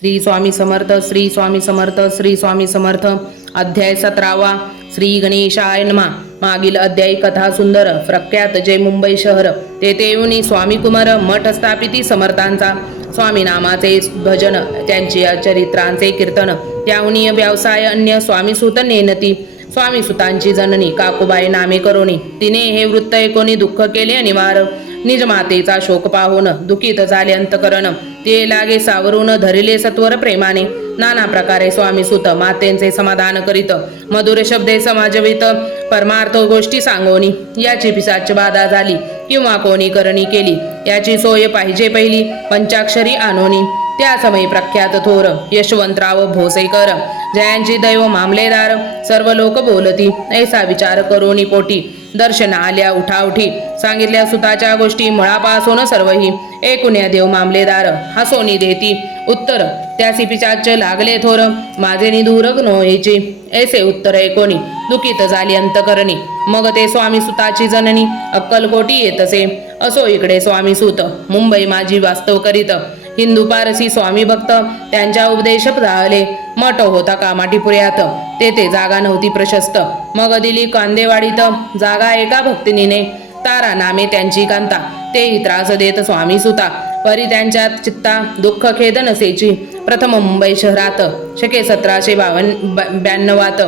श्री स्वामी समर्थ श्री स्वामी समर्थ श्री स्वामी समर्थ. अध्याय सतरावा. श्री गणेशाय नमा. मागील अध्यायी कथा सुंदर प्रख्यात जय मुंबई शहर तेथे येऊन स्वामी कुमार मठ स्थापिती समर्थांचा. स्वामी नामाचे भजन त्यांची चरित्रांचे कीर्तन त्याहून व्यवसाय अन्य स्वामी सुत नेनती. स्वामी सुतांची जननी काकुबाई नामे करोनी. तिने हे वृत्त एकोणी दुःख केले अनिवार निज मातेचा शोक पाहून दुखित झाले अंतकरण. ते लागे सावरून धरिले सत्वर प्रेमाने. नाना प्रकारे स्वामी सुत मातेंचे समाधान करीत. मधुर शब्दे समाजवित. परमार्थ गोष्टी सांगोनी. याची पिसाच बाधा झाली. किंवा कोणी करणी केली. याची सोय पाहिजे पहिली. पंचाक्षरी आणोनी. त्या समयी प्रख्यात थोर यशवंतराव भोसेकर. जयांची दैव मामलेदार सर्व लोक बोलती ऐसा विचार करोनी पोटी दर्शन आल्या उठाउठी. सांगितल्या सुताच्या गोष्टी मुळापासून सर्वही. एकुण्या देव मामलेदार हसोनी देती. उत्तर त्यासी पिचाच लागले थोर माझे निधूर नोयचे ऐसे उत्तर एकोणी दुखित झाली अंतकरणी. मग ते स्वामी सुताची जननी अक्कलकोटी येतसे. असो इकडे स्वामी सुत. मुंबई माझी वास्तव करीत. हिंदू पारसी स्वामी भक्त त्यांच्या उपदेश झाले मठ होता कामाटीपुऱ्यात तेथे जागा नव्हती प्रशस्त. मग दिली कांदेवाडीत. जागा एका भक्तिनीने. तारा नामे त्यांची कांता. तेही त्रास देत स्वामी सुता. परी त्यांच्यात चित्ता दुःख खेद नसेची. प्रथम मुंबई शहरात. शके सतराशे बावन ब्याण्णवात.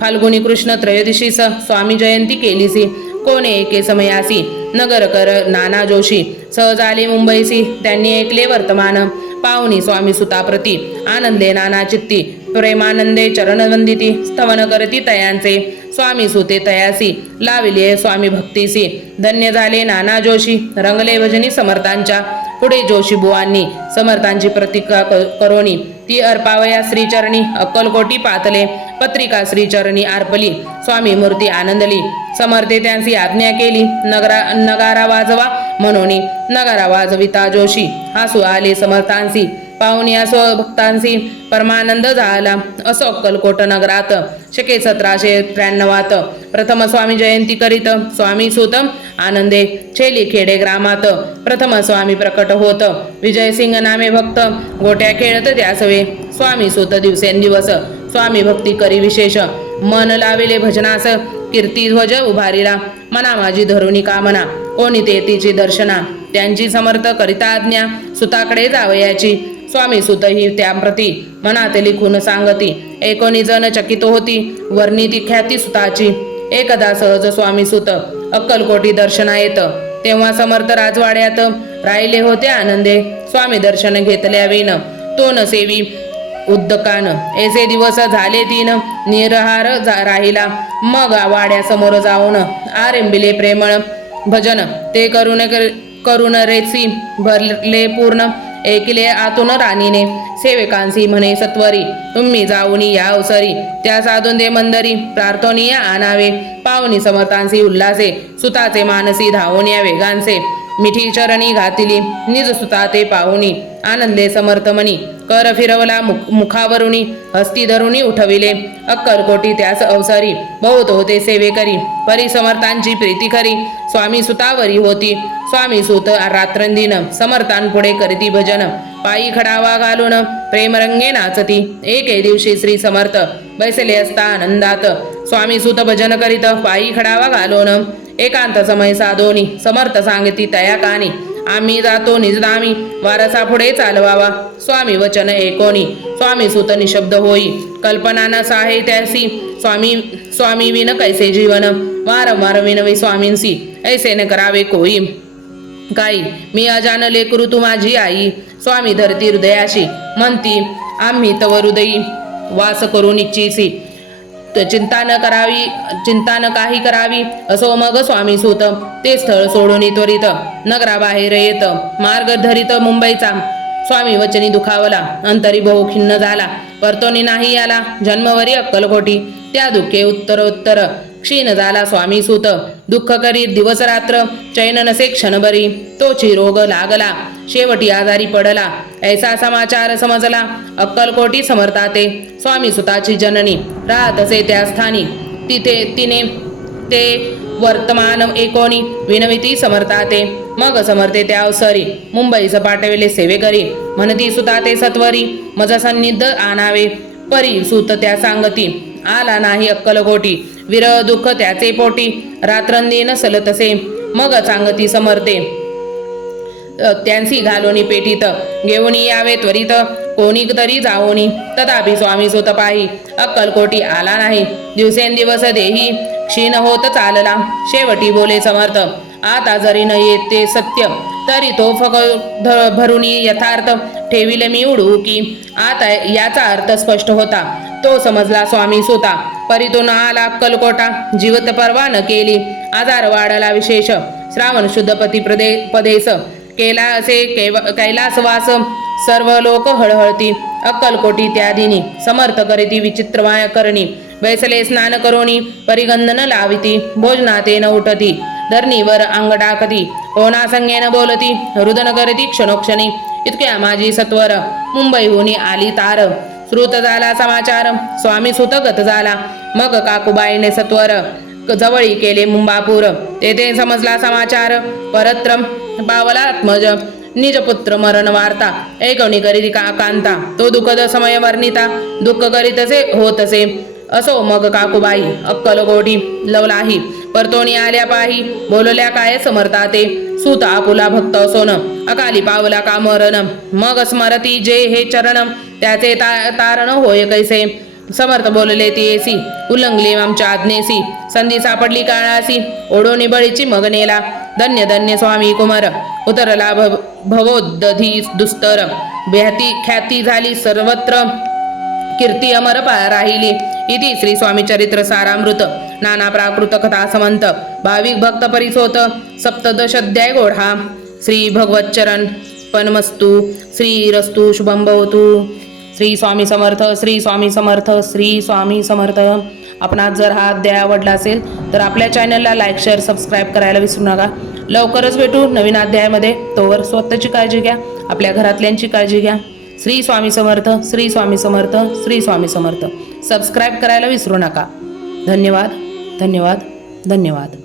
फाल्गुनी कृष्ण त्रयोदशीस स्वामी जयंती केलीसी. कोणे एके समयासी? नगरकर नाना जोशी. सहज आले मुंबईसी. त्यांनी ऐकले वर्तमान. पाहुणी स्वामी सुताप्रती. आनंदे नाना चित्ती. प्रेमानंदे चरणवंदिती स्तवन करती तयांचे. स्वामी सुते तयासी. लाविले स्वामी भक्तीसी. धन्य झाले नाना जोशी. रंगले भजनी समर्थांच्या. पुढे जोशी बुवांनी समर्थांची प्रतिका क- करोनी. ती अर्पावया श्रीचरणी अक्कलकोटी पातले. पत्रिका श्रीचरणी आर्पली. स्वामी मूर्ती आनंदली. समर्थे त्यांची आज्ञा केली. नगरा नगारा वाजवा म्हणून. नगारा वाजविता जोशी. हसू आले समर्थांसी पाहुणी असो भक्तांशी परमानंद झाला असं अक्कलकोट नगरात. शके सतराशे त्र्याण्णवात. प्रथम स्वामी जयंती करीत स्वामी सुत आनंदे छेली खेडे ग्रामात. प्रथम स्वामी प्रकट होत. विजयसिंग नामे भक्त गोट्या खेळत त्यासवे. स्वामी सुत दिवसेंदिवस. स्वामी भक्ती करी विशेष. मन लाविले भजनास कीर्ती ध्वज उभारीला. मना माझी धरुणी कामना. कोणी ते तिची दर्शना. त्यांची समर्थ करिता आज्ञा. सुताकडे जावयाची. स्वामी सुतही त्याप्रती मनात लिखून सांगती. एकोणी जण चकित होती. वर्णिती ख्याती सुताची. एकदा सहज स्वामी सुत अक्कलकोटी दर्शना येत तेव्हा समर्थ राजवाड्यात राहिले होते आनंदे. स्वामी दर्शन घेतल्या विन तो न सेवी उद्दकान. ऐसे दिवस झाले तीन निरहार जा- राहिला. मग वाड्यासमोर जाऊन आरंबिले प्रेमळ भजन. ते करून करून रेसी भरले पूर्ण. ऐकले आतून राणीने. सेवकांसी म्हणे सत्वरी तुम्ही जाऊनी या अवसरी त्या साधून दे मंदरी प्रार्थनीय आणावे. पावनी समर्थांसी उल्हासे सुताचे मानसी धावून या वेगांचे मिठी चरणी घातिली. निज सुता ते पाहुणी आनंदे समर्थमणी. कर फिरवला मुखावरुणी हस्ती धरुणी उठविले. अक्कलकोटी त्यास अवसरी. बहुत होते सेवे परी समर्थांची प्रीती खरी. स्वामी सुतावरी होती. स्वामी सुत रात्रंदिन. समर्थांपुढे करीती भजन. पायी खडावा घालून प्रेमरंगे नाचती. एके दिवशी श्री समर्थ बैसले असता आनंदात. स्वामी सुत भजन करीत पायी खडावा घालून एकांत समय साधोनी समर्थ सांगती तया कानी. आम्ही जातो निजदामी वारसा पुढे चालवावा. स्वामी वचन एकोनी स्वामी सुत निशब्द होई. कल्पना न साहे त्यासी स्वामी स्वामी विन कैसे जीवन? वारंवार विनवी स्वामींसी ऐसे न करावे कोई. काही मी अजान लेकरू तू माझी आई. स्वामी धरती हृदयाशी म्हणती आम्ही तव हृदयी वास करून इच्छिसी चिंता न करावी चिंता न काही करावी असो मग स्वामी सुत. ते स्थळ सोडून त्वरित नगराबाहेर येत मार्ग धरित मुंबईचा. स्वामी वचनी दुखावला अंतरी बहु खिन्न झाला. परतोनी नाही आला जन्मवरी अक्कलकोटी. त्या दुःखे उत्तरोत्तर. क्षीण झाला स्वामी सुत दुःख करीत दिवस रात्र चैन नसे क्षणभरी तोची रोग लागला शेवटी आजारी पडला ऐसा समाचार समजला अक्कलकोटी समर्थाते स्वामी सुताची जननी राहत असे त्या स्थानी तिथे तिने ते वर्तमान एकोणी विनविती समर्थाते मग समर्थे त्या अवसरी मुंबईस पाठविले सेवेकरी म्हणती सुता ते सत्वरी मज सन्निध आणावे परी सुत त्या सांगती आला नाही अक्कलकोटी विरह दुःख त्याचे पोटी. रात्रंदीन सलतसे. मग सांगती समर्थे त्यांची घालोनी पेटीत. घेऊन यावे त्वरित. कोणी तरी जाऊनी. तथापि स्वामी सोत पाही. अक्कलकोटी आला नाही. दिवसेंदिवस देही. क्षीण होत चालला. शेवटी बोले समर्थ. आता जरी न येते सत्य तरी तो फक ध- भरुनी यथार्थ ठेविले मी उडू की. आता याचा अर्थ स्पष्ट होता. तो समजला स्वामी सुता. परितून आला अक्कलकोटा. जीवत परवा न केली. आजार वाढला विशेष. श्रावण शुद्धपती प्रदे पदेस. केला असे कैव कैलासवास सर्व लोक हळहळती. अक्कलकोटी त्या दिनी समर्थ करीती विचित्रवाय करणी. बैसले स्नान करोनी. परिगंधन लाविती. भोजनाते न उठती. धरणीवर अंग टाकती होना संगेन बोलती. रुदन करती क्षणोक्षणी. इतक्या माझी सत्वर. मुंबईहून आली तार. श्रुत झाला समाचार. स्वामी सुतगत झाला. मग काकुबाईने सत्वर क- जवळी केले मुंबापूर. तेथे समजला समाचार. परत्र पावलात्मज निजपुत्र निज पुत्र मरण वार्ता. ऐकवणी करीत कांता. तो दुःखद समय वर्णिता. दुःख करीतसे होतसे. असो मग काकुबाई अक्कल गोडी लवलाही. परतोणी आल्या पाही बोलल्या काय समर्था ते सुत आपुला भक्त सोन अकाली पावला का मरण? मग स्मरती जे हे चरण त्याचे ता- तारण होय कैसे? समर्थ बोलले ती एसी आमच्या आज्ञेसी संधी सापडली काळासी ओढोनी बळीची मग नेला. धन्य धन्य स्वामी कुमार उतरला भव भवोदधी दुस्तर. ब्याती ख्याती झाली सर्वत्र कीर्ती अमर पा राहिली. इति श्री स्वामी चरित्र सारामृत. नाना प्राकृत कथा समंत. भाविक भक्त परिसोत. सप्तदश अध्याय गोढा श्री भगवच्चरण पनमस्तु. श्री रस्तु शुभम भवतु. श्री स्वामी समर्थ श्री स्वामी समर्थ श्री स्वामी समर्थ. आपणास जर हा अध्याय आवडला असेल तर आपल्या चॅनलला लाईक शेअर सबस्क्राईब करायला विसरू नका. लवकरच भेटू नवीन अध्यायामध्ये. तोवर स्वतःची काळजी घ्या आपल्या घरातल्यांची काळजी घ्या. श्री स्वामी समर्थ श्री स्वामी समर्थ श्री स्वामी समर्थ. सबस्क्राईब करायला विसरू नका. धन्यवाद धन्यवाद धन्यवाद.